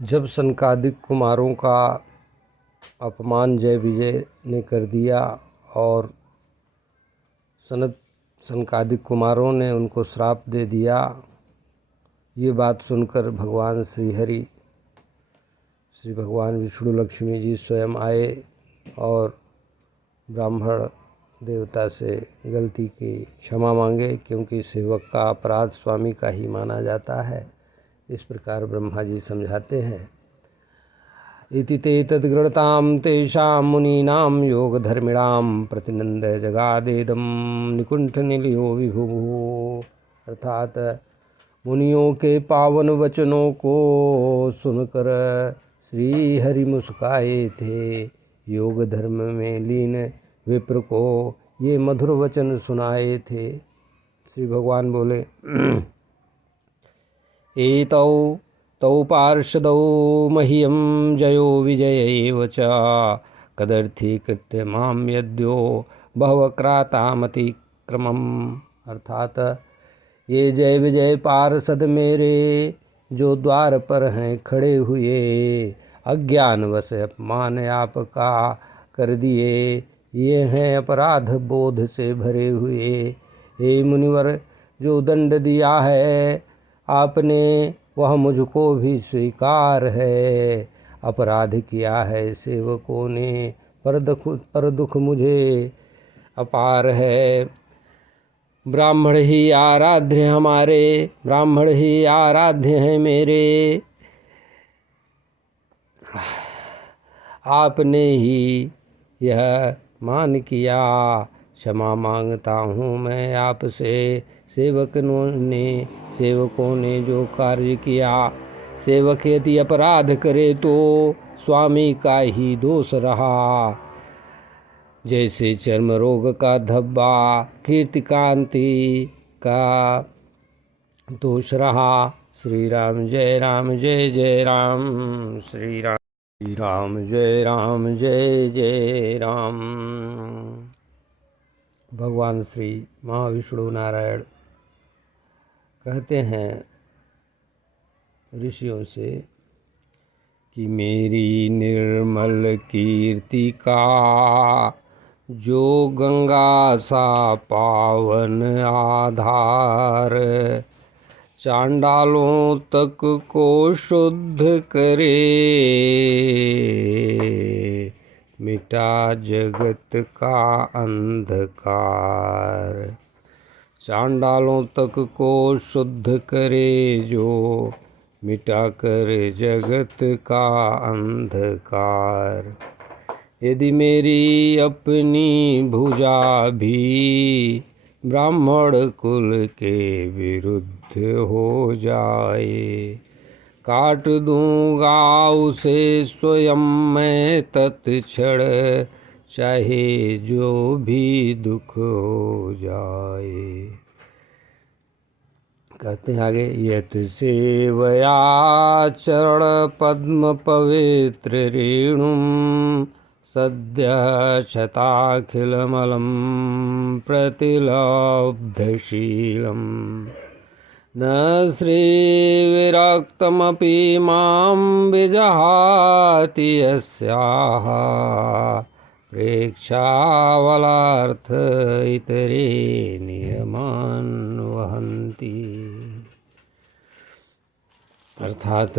जब सनकादिक कुमारों का अपमान जय विजय ने कर दिया और सनकादिक कुमारों ने उनको श्राप दे दिया, ये बात सुनकर भगवान श्री भगवान विष्णु लक्ष्मी जी स्वयं आए और ब्राह्मण देवता से गलती की क्षमा मांगे, क्योंकि सेवक का अपराध स्वामी का ही माना जाता है। इस प्रकार ब्रह्मा जी समझाते हैं। इति ते तद्गृहतां तेषां मुनीनां योगधर्मिणां प्रतिनंदय जगादेदं निकुंठनिलयो विभुः। अर्थात मुनियों के पावन वचनों को सुनकर श्री हरि मुस्काए थे। योग धर्म में लीन विप्र को ये मधुर वचन सुनाए थे। श्री भगवान बोले, एतौ तौ पार्षदौ मह्यं जयो विजय एव च कदर्थी माम यद्यो भवक्रातामतिक्रमम्। अर्थात ये जय विजय पार्षद मेरे जो द्वार पर हैं खड़े हुए, अज्ञानवश अपमान आपका कर दिए, ये हैं अपराध बोध से भरे हुए। हे मुनिवर, जो दंड दिया है आपने वह मुझको भी स्वीकार है। अपराध किया है सेवकों ने, पर दुख मुझे अपार है। ब्राह्मण ही आराध्य हमारे, ब्राह्मण ही आराध्य हैं मेरे। आपने ही यह मान किया, क्षमा मांगता हूँ मैं आपसे। सेवकों ने जो कार्य किया, सेवक यदि अपराध करे तो स्वामी का ही दोष रहा। जैसे चर्म रोग का धब्बा कीर्ति कांति का दोष रहा। श्री राम जय राम जय जय राम, श्री राम जय राम जय जय राम। भगवान श्री महाविष्णु नारायण कहते हैं ऋषियों से कि मेरी निर्मल कीर्ति का जो गंगा सा पावन आधार, चांडालों तक को शुद्ध करे, मिटा जगत का अंधकार। चांडालों तक को शुद्ध करे जो, मिटा कर जगत का अंधकार। यदि मेरी अपनी भुजा भी ब्राह्मण कुल के विरुद्ध हो जाए, काट दूंगा उसे स्वयं मैं तत्क्षण, चाहे जो भी दुख हो जाए। कहते हैं आगे, यत सेवया चरण पद्म पवित्र रेणुम सद्य क्षताखिलमलं प्रतिलब्धशीलम्। न श्रीविरक्तमपि मां विजहाति यस्याः, प्रेक्षावलार्थ इतरे नियमान् वहन्ति। अर्थात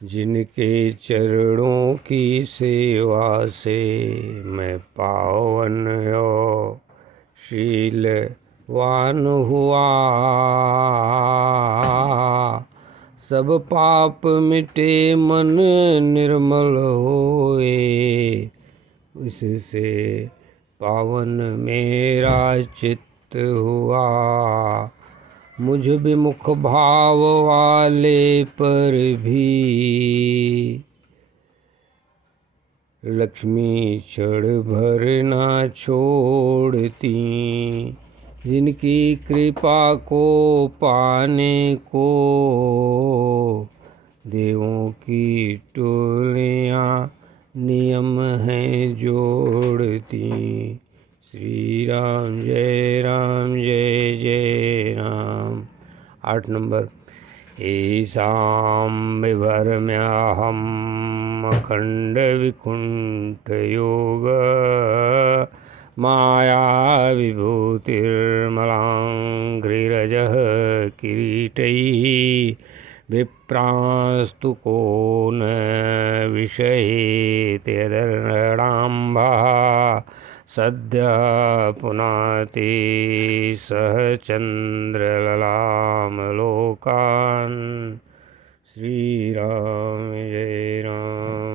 जिनके चरणों की सेवा से मैं पावन और शीलवान हुआ, सब पाप मिटे मन निर्मल होए, उससे पावन मेरा चित्त हुआ। मुझ विमुख भाव वाले पर भी लक्ष्मी क्षण भर ना छोड़ती। जिनकी कृपा को पाने को देवों की टोलियां नियम हैं जोड़ती। श्री राम जय जय राम। 8 नंबर। येषां विभरम्यहम् अखण्डविकुण्ठयोग मायाविभूतिर्मलाङ्घ्रिरजः किरीटैः विप्रांस्तु को न विषयेते यदर्णाम्बा सद्य पुनाति सह चन्द्रललामलोकान्। श्री राम जय राम।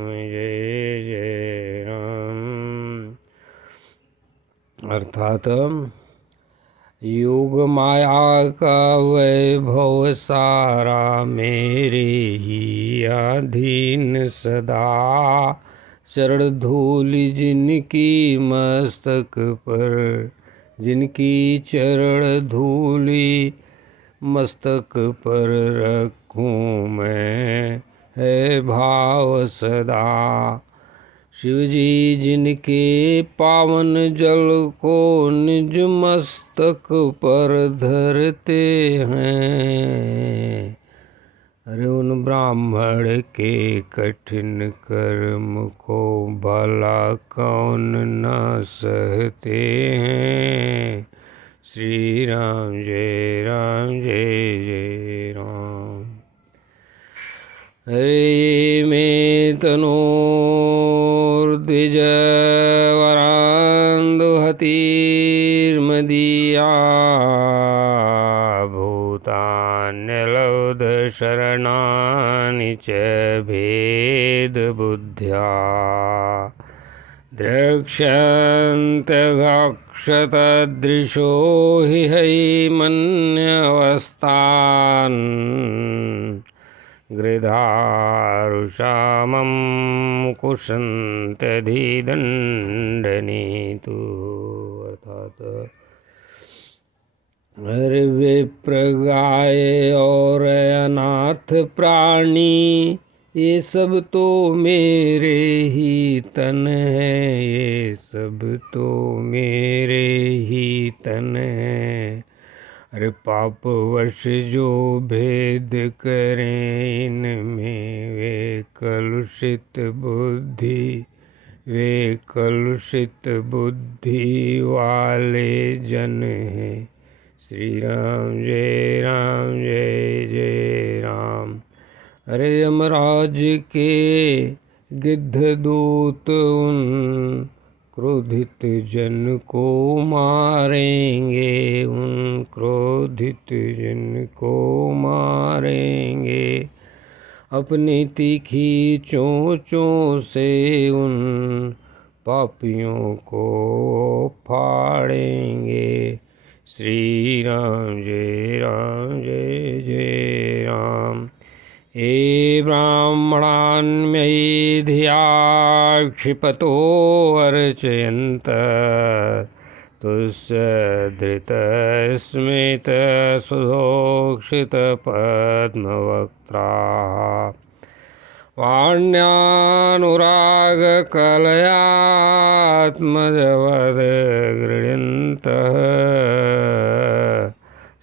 अर्थात योग माया का वैभव सारा मेरे ही अधीन सदा। चरण धूलि जिनकी मस्तक पर, जिनकी चरण धूलि मस्तक पर रखूं मैं है भाव सदा। शिवजी जिनके पावन जल को निज मस्तक पर धरते हैं, अरे उन ब्राह्मण के कठिन कर्म को भला कौन न सहते हैं। श्री राम जय जय राम। हरे में तनोर्द्विजवरान्दुहतिर्मदीया भूतान्यलब्ध शरणानि च भेदबुद्ध्या द्रक्ष्यन्त्यगक्षतदृशो हि हैमन्यवस्थान् गृधारुषामं कुशन्त्यधिदण्डनीतु। अर्थात हर विप्र गाय और अनाथ प्राणी ये सब तो मेरे ही तन है, ये सब तो मेरे ही तन है। अरे पाप वश जो भेद करें इनमें वे कलुषित बुद्धि वाले जन हैं। श्री राम जय राम। अरे यमराज के गिद्ध दूत उन क्रोधित जन को मारेंगे, उन क्रोधित जन को मारेंगे। अपनी तीखी चोंचों से उन पापियों को फाड़ेंगे। श्री राम जय राम। ये ब्राह्मणान्मयि धिया क्षिपतो अर्चयन्त तुष्यधृतस्मितसुधोक्षितपद्मवक्त्राः वाण्यानुरागकलयात्मजवद् गृह्यन्तः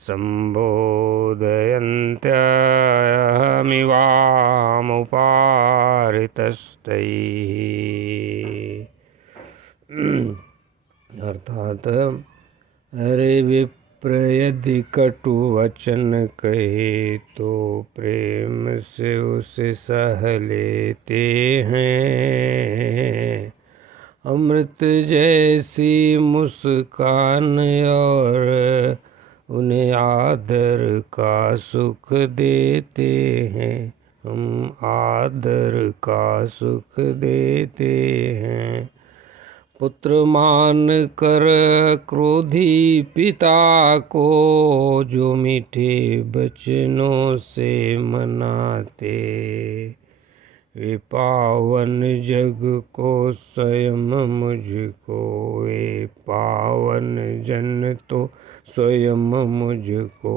संबोधयन्त्यहमिवामुपाहृतस्तैः। अर्थात अरे विप्र यदि कटु वचन कहे तो प्रेम से उसे सह लेते हैं। अमृत जैसी मुस्कान और उन्हें आदर का सुख देते हैं, हम आदर का सुख देते हैं। पुत्र मान कर क्रोधी पिता को जो मीठे बचनों से मनाते, वे पावन जग को स्वयं मुझको, वे पावन जन तो स्वयं मुझको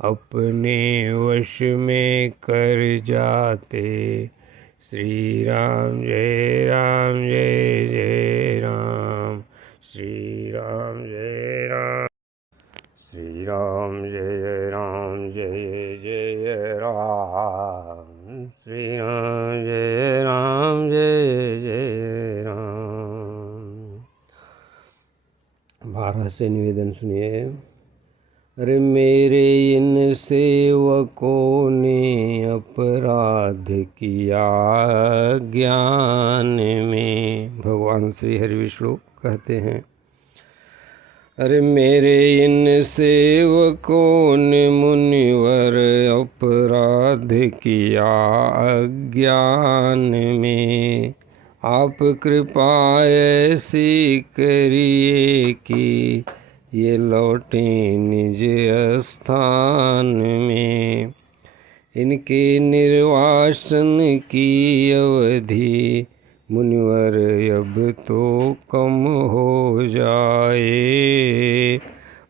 अपने वश में कर जाते। श्री राम जय राम। श्री राम जय राम। श्री राम जय राम। से निवेदन सुनिए। अरे मेरे इन सेवकों ने अपराध किया ज्ञान में। भगवान श्री हरि विष्णु कहते हैं, अरे मेरे इन सेवकों ने मुनिवर अपराध किया अज्ञान में। आप कृपा ऐसी करिए कि ये लौटे निज स्थान में। इनके निर्वासन की अवधि मुनिवर अब तो कम हो जाए।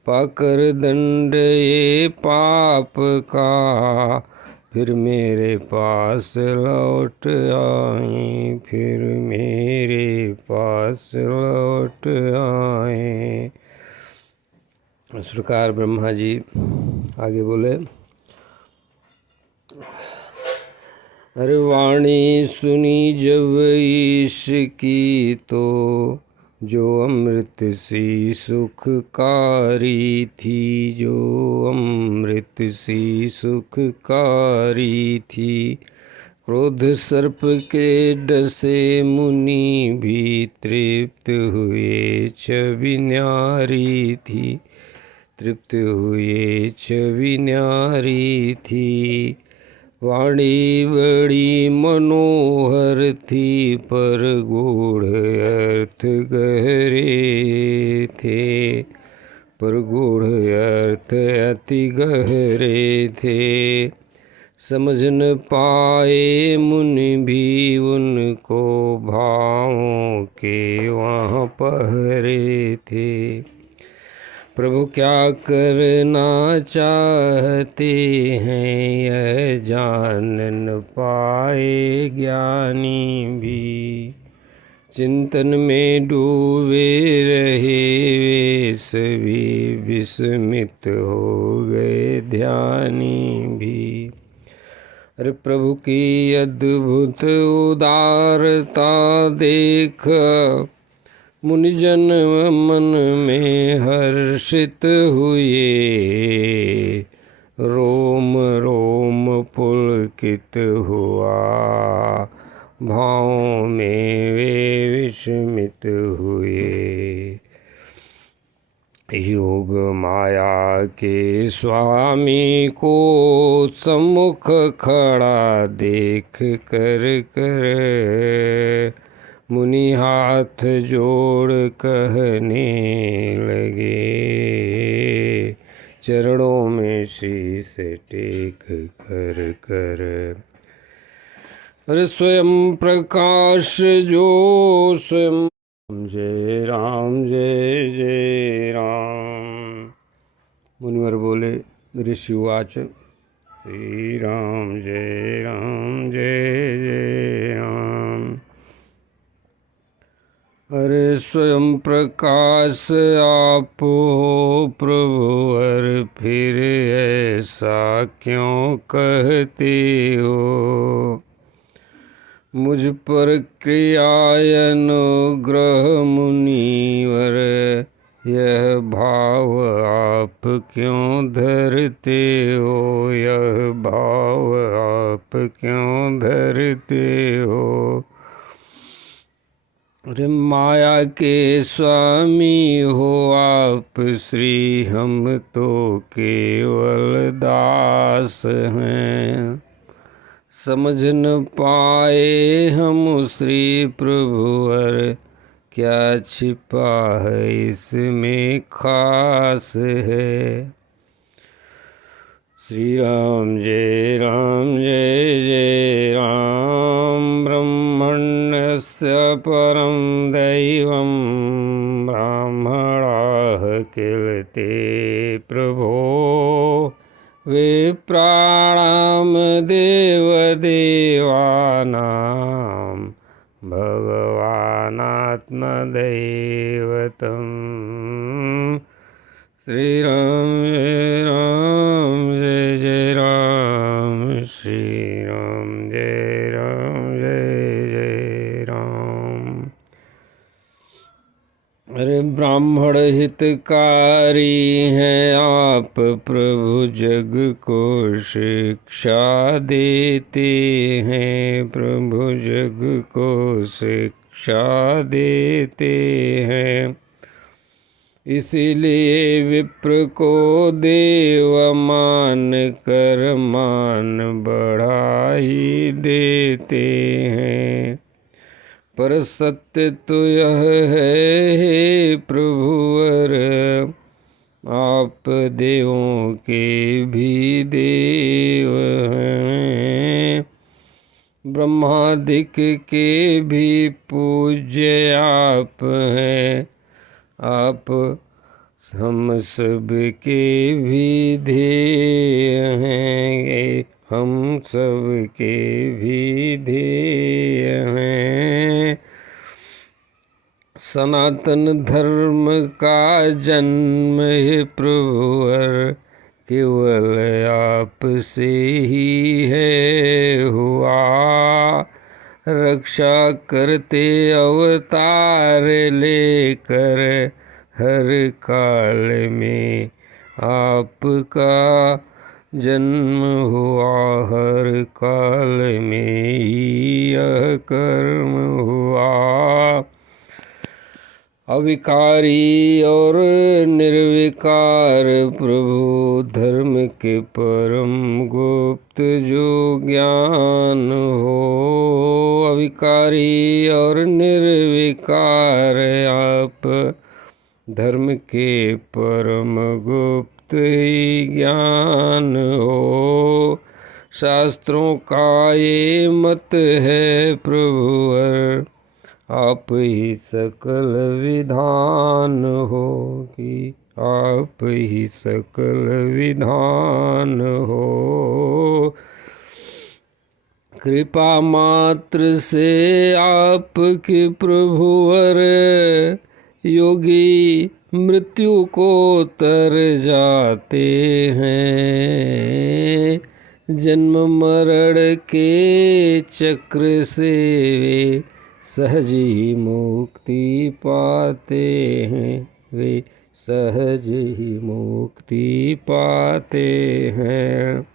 पाकर दंड ये पाप का फिर मेरे पास लौट आए, फिर मेरे पास लौट आए। इस प्रकार ब्रह्मा जी आगे बोले, अरे वाणी सुनी जब ईश की तो जो अमृत सी सुखकारी थी, जो अमृत सी सुखकारी थी। क्रोध सर्प के डसे मुनि भी तृप्त हुए, छवि न्यारी थी, तृप्त हुए छवि न्यारी थी। वाणी बड़ी मनोहर थी पर गूढ़ अर्थ गहरे थे, पर गूढ़ अर्थ अति गहरे थे। समझ न पाए मुनि भी उनको, भावों के वहाँ पहरे थे। प्रभु क्या करना चाहते हैं यह जान न पाए ज्ञानी भी। चिंतन में डूबे रहे वे सभी, विस्मित हो गए ध्यानी भी। अरे प्रभु की अद्भुत उदारता देख मुनिजन मन में हर्षित हुए। रोम रोम पुलकित हुआ, भावों में वे विस्मित हुए। योग माया के स्वामी को सम्मुख खड़ा देख कर मुनि हाथ जोड़ कहने लगे, चरणों में शीश टेक कर। अरे स्वयं प्रकाश जो स्वयं, जय राम जय जय राम। मुनिवर बोले, ऋषिवाच श्री राम जय जय राम। अरे स्वयं प्रकाश आप हो प्रभुवर, फिर ऐसा क्यों कहते हो। मुझ पर क्रिया अनुग्रह मुनिवर, यह भाव आप क्यों धरते हो, यह भाव आप क्यों धरते हो। अरे माया के स्वामी हो आप श्री, हम तो केवल दास हैं। समझ न पाए हम श्री प्रभुवर, क्या छिपा है इसमें खास है। श्री राम जय जय राम। ब्रह्मण्यस्य परम दैवं, ब्राह्मणाः किल ते प्रभो। विप्राणां देवदेवानां, भगवानात्मदैवतम्। श्री राम जय जय राम, श्री राम जय जय राम। अरे ब्राह्मण हितकारी हैं आप, प्रभु जग को शिक्षा देते हैं, प्रभु जग को शिक्षा देते हैं। इसीलिए विप्र को देव मान कर मान बढ़ाई देते हैं। पर सत्य तो यह है हे प्रभुवर, आप देवों के भी देव हैं, ब्रह्मादिक के भी पूज्य आप हैं। आप हम सब के भी ध्येय हैं, हम सब के भी ध्येय हैं। सनातन धर्म का जन्म है प्रभुवर, केवल आप से ही है हुआ। रक्षा करते अवतार लेकर हर काल में आपका जन्म हुआ, हर काल में ही यह कर्म हुआ। अविकारी और निर्विकार प्रभु धर्म के परम गुप्त जो ज्ञान हो। अविकारी और निर्विकार आप धर्म के परम गुप्त ही ज्ञान हो। शास्त्रों का ये मत है प्रभुवर, आप ही सकल विधान हो, कि आप ही सकल विधान हो। कृपा मात्र से आपके प्रभुवर, योगी मृत्यु को तर जाते हैं। जन्म मरण के चक्र से वे सहज ही मुक्ति पाते हैं, वे सहज ही मुक्ति पाते हैं।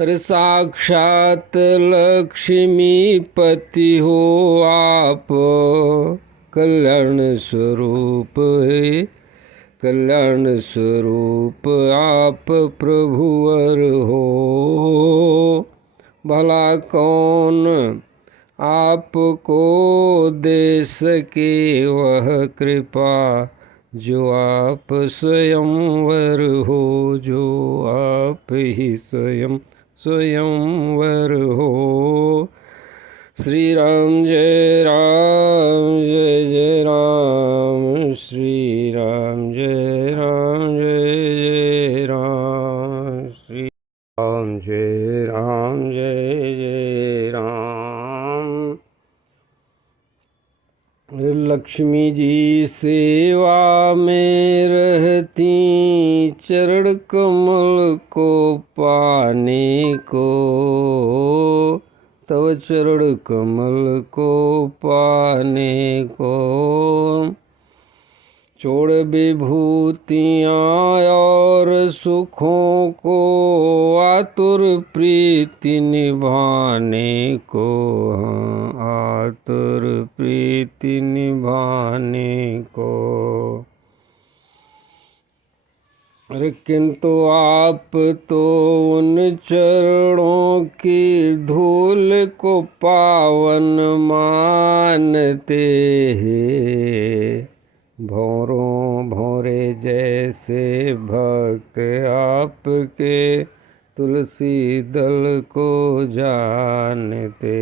अरे साक्षात लक्ष्मीपति हो आप, कल्याण स्वरूप है, कल्याण स्वरूप आप प्रभुवर हो। भला कौन आपको दे सके वह कृपा, जो आप स्वयंवर हो, जो आप ही स्वयंवर हो। श्री राम जय राम, जय जय राम, श्री राम जय राम, जय जय राम, श्री राम जय राम, जय जय राम। लक्ष्मी जी सेवा में रहती, चरण कमल को पाने को, तव चरण कमल को पाने को। छोड़ विभूतियाँ और सुखों को, आतुर प्रीति निभाने को, आतुर प्रीति निभाने को। अरे किंतु आप तो उन चरणों की धूल को पावन मानते हैं। भौरों भौरे जैसे भक्त आपके, तुलसी दल को जानते।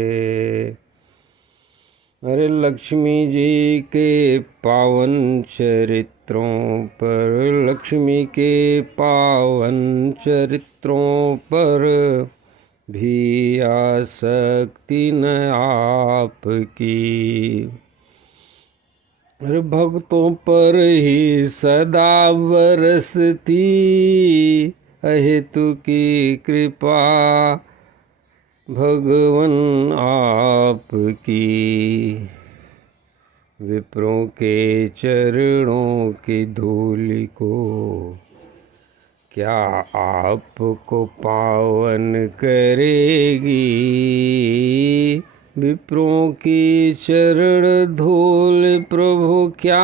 अरे लक्ष्मी जी के पावन चरित्रों पर, लक्ष्मी के पावन चरित्रों पर भी आसक्ति न आपकी। अरे भक्तों पर ही सदा बरसती अहेतु की कृपा, भगवन आपकी। विप्रों के चरणों की धूल को क्या आपको पावन करेगी। विप्रों की चरण धूल प्रभु क्या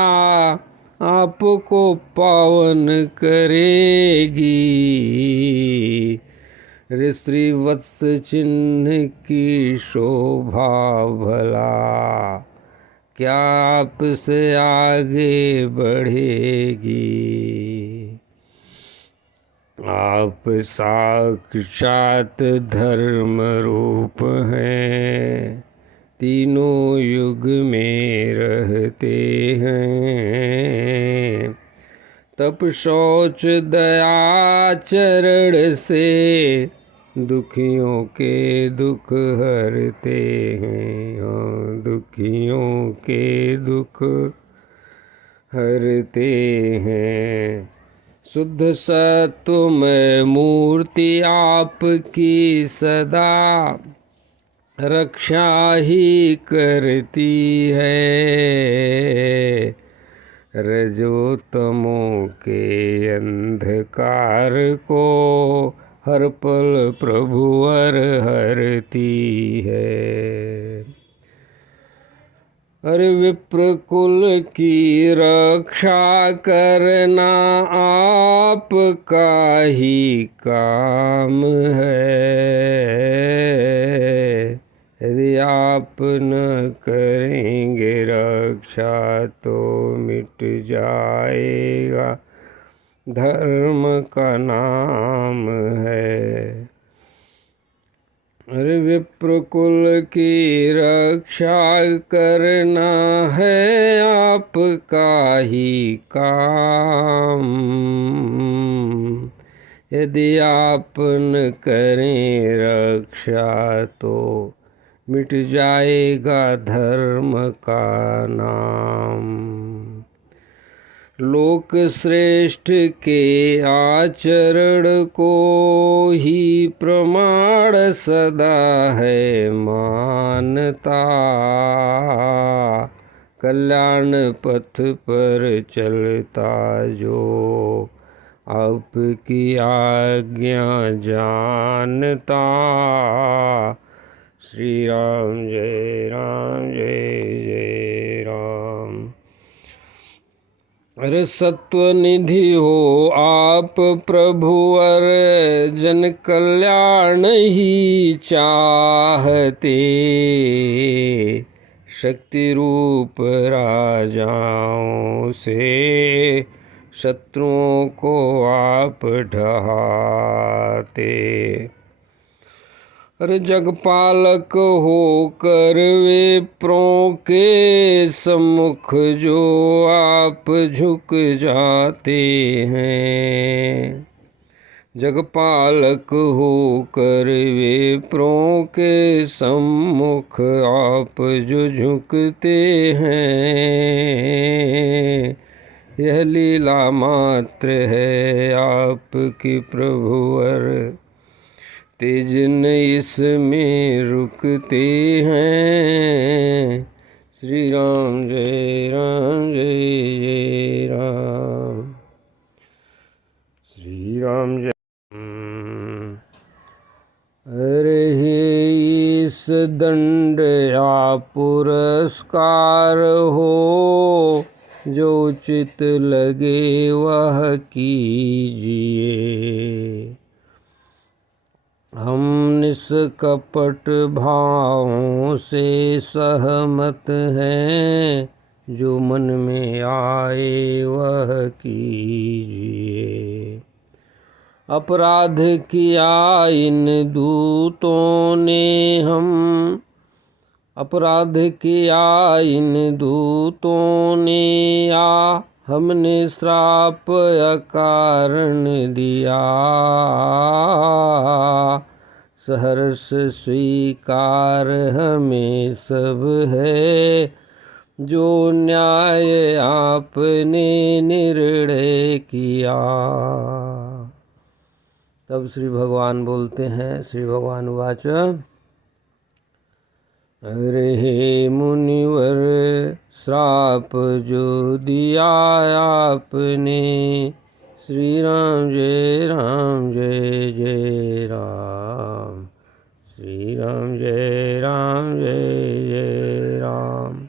आपको पावन करेगी। श्रीवत्स चिन्ह की शोभा भला क्या आपसे आगे बढ़ेगी। आप साक्षात धर्म रूप हैं, तीनों युग में रहते हैं। तप शौच दया चरण से दुखियों के दुख हरते हैं। हाँ, दुखियों के दुख हरते हैं। शुद्ध सत्वमय मूर्ति आपकी सदा रक्षा ही करती है। रजोतमों के अंधकार को हर पल प्रभुवर हरती है। अरे विप्र कुल की रक्षा करना आपका ही काम है। यदि आप न करेंगे रक्षा तो मिट जाएगा धर्म का नाम है। अरे विप्र कुल की रक्षा करना है आपका ही काम। यदि आप न करें रक्षा तो मिट जाएगा धर्म का नाम। लोक श्रेष्ठ के आचरण को ही प्रमाण सदा है मानता। कल्याण पथ पर चलता जो आपकी आज्ञा जानता। श्री राम जय राम जय जय राम। अरे सत्व निधि हो आप प्रभुवर जन कल्याण ही चाहते। शक्ति रूप राजाओं से शत्रुओं को आप ढहाते। अरे जगपालक होकर विप्रों के सम्मुख जो आप झुक जाते हैं। जगपालक होकर विप्रों के सम्मुख आप जो झुकते हैं। यह लीला मात्र है आपकी प्रभुवर, तेज न इसमें रुकते हैं। श्री राम जय जय राम। श्री राम जय। अरे हे इस दंड या पुरस्कार हो, जो उचित लगे वह कीजिए। हम निष्कपट भावों से सहमत हैं, जो मन में आए वह कीजिए। अपराध किया इन दूतों ने अपराध किया इन दूतों ने, या हमने श्राप अकारण दिया। सहर्ष स्वीकार हमें सब है, जो न्याय आपने निर्णय किया। तब श्री भगवान बोलते हैं, श्री भगवान उवाच। अरे हे मुनिवर श्राप जो दिया आपने। श्री राम जय राम जय जय राम। श्री राम जय राम जय जय राम।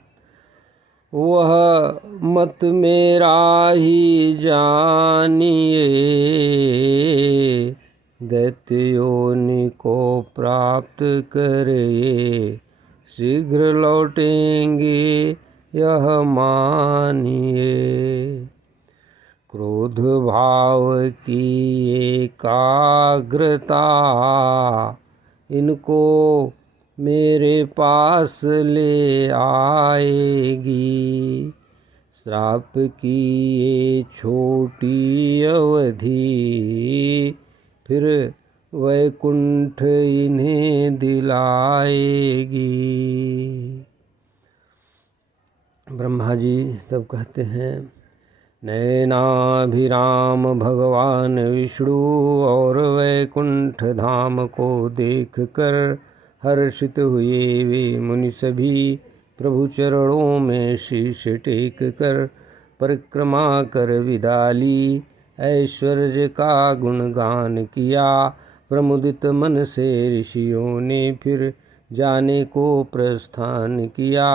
वह मत मेरा ही जानिए, दैत्य योनि को प्राप्त करे। शीघ्र लौटेंगे यह मानिए। क्रोध भाव की एकाग्रता, इनको मेरे पास ले आएगी। श्राप की ये छोटी अवधि, फिर वैकुंठ इन्हें दिलाएगी। ब्रह्मा जी तब कहते हैं, नैनाभिराम भगवान विष्णु और वैकुंठ धाम को देख कर हर्षित हुए वे मुनि सभी प्रभु चरणों में शीश टेक कर परिक्रमा कर विदा ली। ऐश्वर्य का गुणगान किया, प्रमुदित मन से ऋषियों ने फिर जाने को प्रस्थान किया।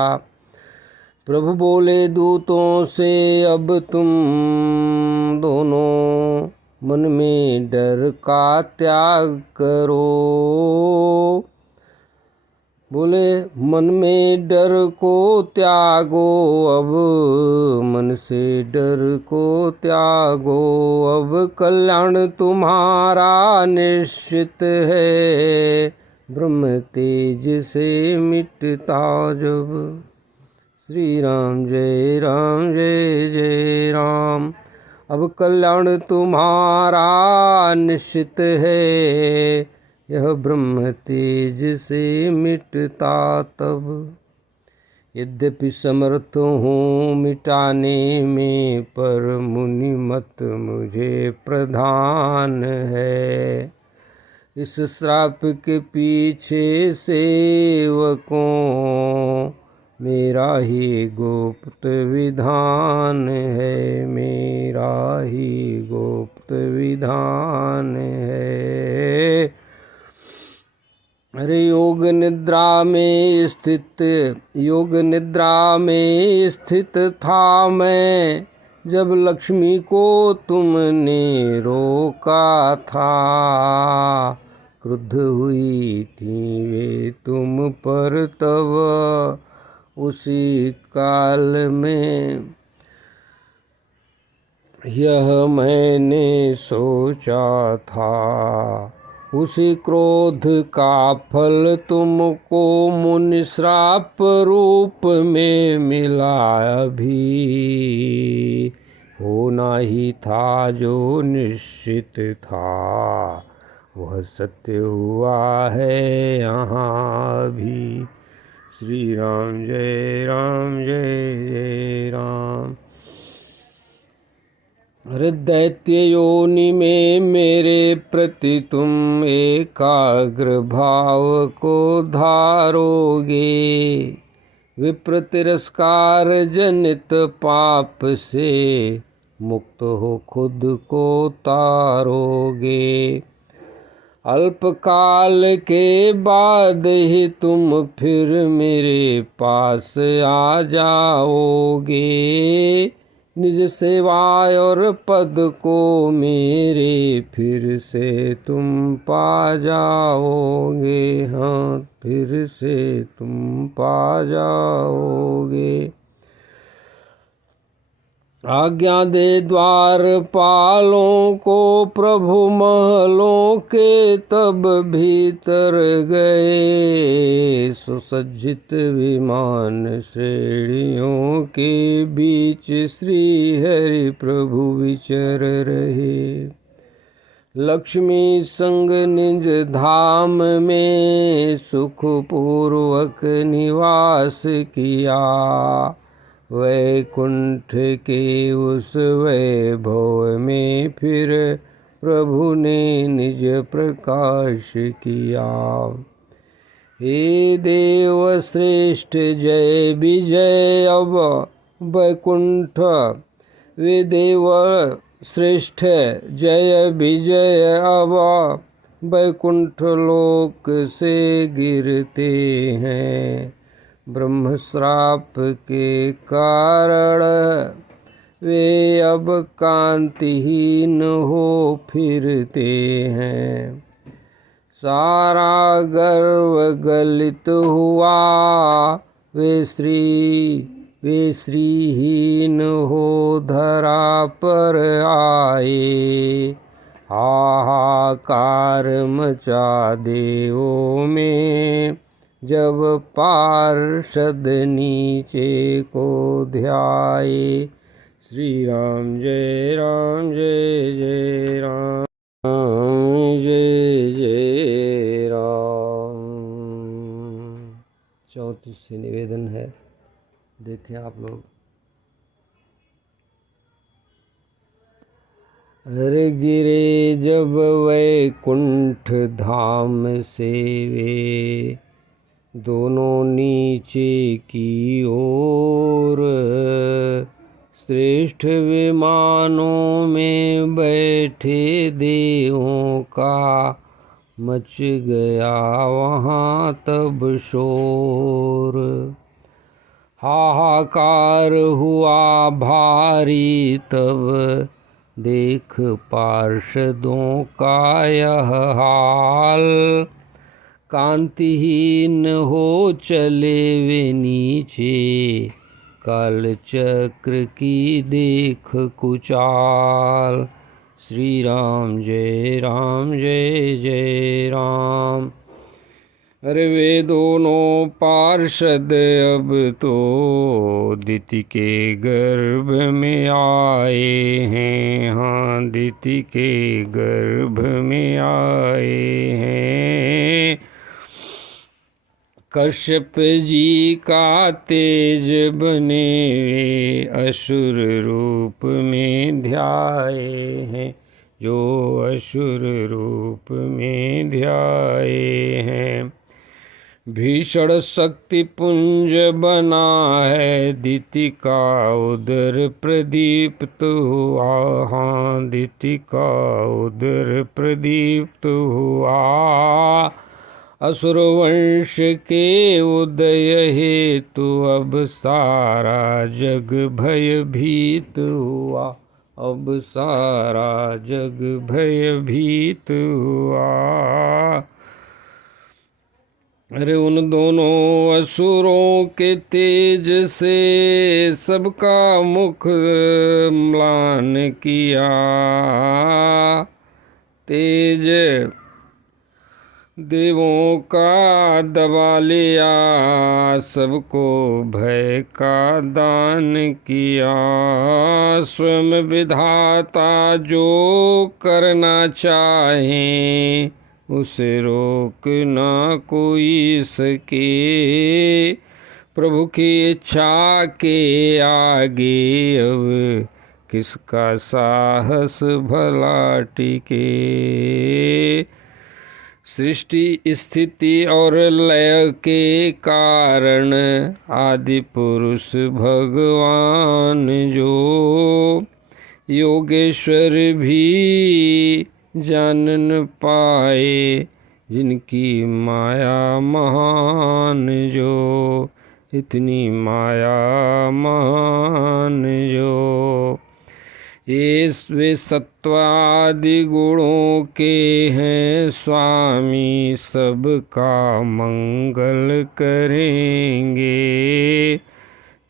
प्रभु बोले दूतों से, अब तुम दोनों मन में डर का त्याग करो। बोले मन में डर को त्यागो, अब मन से डर को त्यागो। अब कल्याण तुम्हारा निश्चित है, ब्रह्म तेज से मिटता जब। श्री राम जय जय राम। अब कल्याण तुम्हारा निश्चित है, यह ब्रह्म तेज से मिटता तब। यद्यपि समर्थ हूँ मिटाने में, पर मुनि मत मुझे प्रधान है। इस श्राप के पीछे सेवकों, मेरा ही गुप्त विधान है। मेरा ही गुप्त विधान है। अरे योग निद्रा में स्थित था मैं, जब लक्ष्मी को तुमने रोका था। क्रुद्ध हुई थी वे तुम पर तब, उसी काल में यह मैंने सोचा था। उसी क्रोध का फल तुमको मुनि श्राप रूप में मिला अभी। होना ही था जो निश्चित था, वह सत्य हुआ है यहाँ भी। श्री राम जय जय राम। दैत्य योनि में मेरे प्रति तुम एकाग्र भाव को धारोगे। विप्र तिरस्कार जनित पाप से मुक्त हो खुद को तारोगे। अल्पकाल के बाद ही तुम फिर मेरे पास आ जाओगे। निज सेवा और पद को मेरे फिर से तुम पा जाओगे। हाँ, फिर से तुम पा जाओगे। आज्ञा दे द्वारपालों को प्रभु महलों के, तब भीतर गए। सुसज्जित विमान श्रेणियों के बीच श्री हरि प्रभु विचर रहे। लक्ष्मी संग निज धाम में सुखपूर्वक निवास किया। वैकुंठ के उस वैभव में फिर प्रभु ने निज प्रकाश किया। हे देव श्रेष्ठ जय विजय अब वैकुंठ, वे देव श्रेष्ठ जय विजय अब वैकुंठ लोक से गिरते हैं। ब्रह्म श्राप के कारण वे अब कांतिहीन हो फिरते हैं। सारा गर्व गलित हुआ, वे श्रीहीन हो धरा पर आए। हाहाकार मचा देवों में, जब पार्षद नीचे को ध्याए। श्री राम जय राम जय जय राम जय जय राम। 34 निवेदन है, देखें आप लोग। हरे गिरे जब वैकुंठ धाम से वे, दोनों नीचे की ओर, श्रेष्ठ विमानों में बैठे देवों का मच गया वहाँ तब शोर। हाहाकार हुआ भारी तब, देख पार्षदों का यह हाल। कांतिहीन हो चले वे नीचे, काल चक्र की देख कुचाल। श्री राम जय राम जय जय राम। अरे वे दोनों पार्षद अब तो दिति के गर्भ में आए हैं। हाँ, दिति के गर्भ में आए हैं। कश्यप जी का तेज बने वे असुर रूप में ध्याए हैं, जो असुर रूप में ध्याए हैं। भीषण शक्ति पुंज बना है दिति का उदर प्रदीप्त हुआ। हाँ, दिति का उदर प्रदीप्त हुआ। असुर वंश के उदय हेतु अब सारा जग भयभीत हुआ। अब सारा जग भयभीत हुआ। अरे उन दोनों असुरों के तेज से सबका मुख म्लान किया। तेज देवों का दबा लिया, सबको भय का दान किया। स्वयं विधाता जो करना चाहे, उसे रोक ना कोई सके। प्रभु की इच्छा के आगे अब किसका साहस भला टिके। सृष्टि स्थिति और लय के कारण आदि पुरुष भगवान जो, योगेश्वर भी जान न पाए। जिनकी माया महान जो, इतनी माया महान जो। ये वे सत्वादि गुणों के हैं स्वामी, सबका मंगल करेंगे।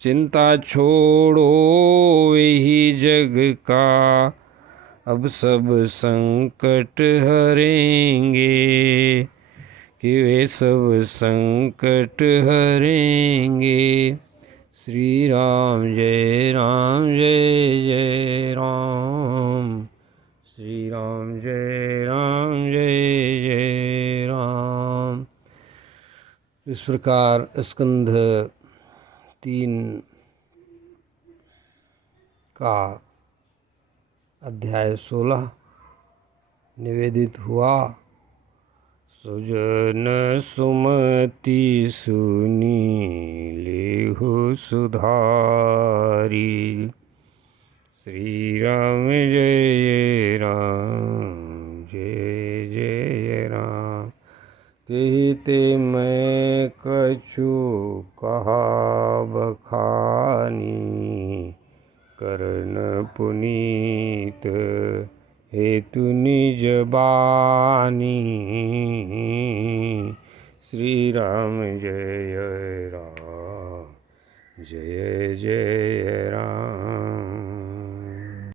चिंता छोड़ो वही जग का, अब सब संकट हरेंगे। कि वे सब संकट हरेंगे। श्री राम जय जय राम। श्री राम जय जय राम। इस प्रकार स्कंध 3 का अध्याय 16 निवेदित हुआ। सुजन सुमति सुनी लेहु सुधारी। श्री राम जय राम जय जय राम। कहते मैं कछु कहा बखानी, करन पुनीत हेतु निज बानी। श्री राम जय राम जय जय राम।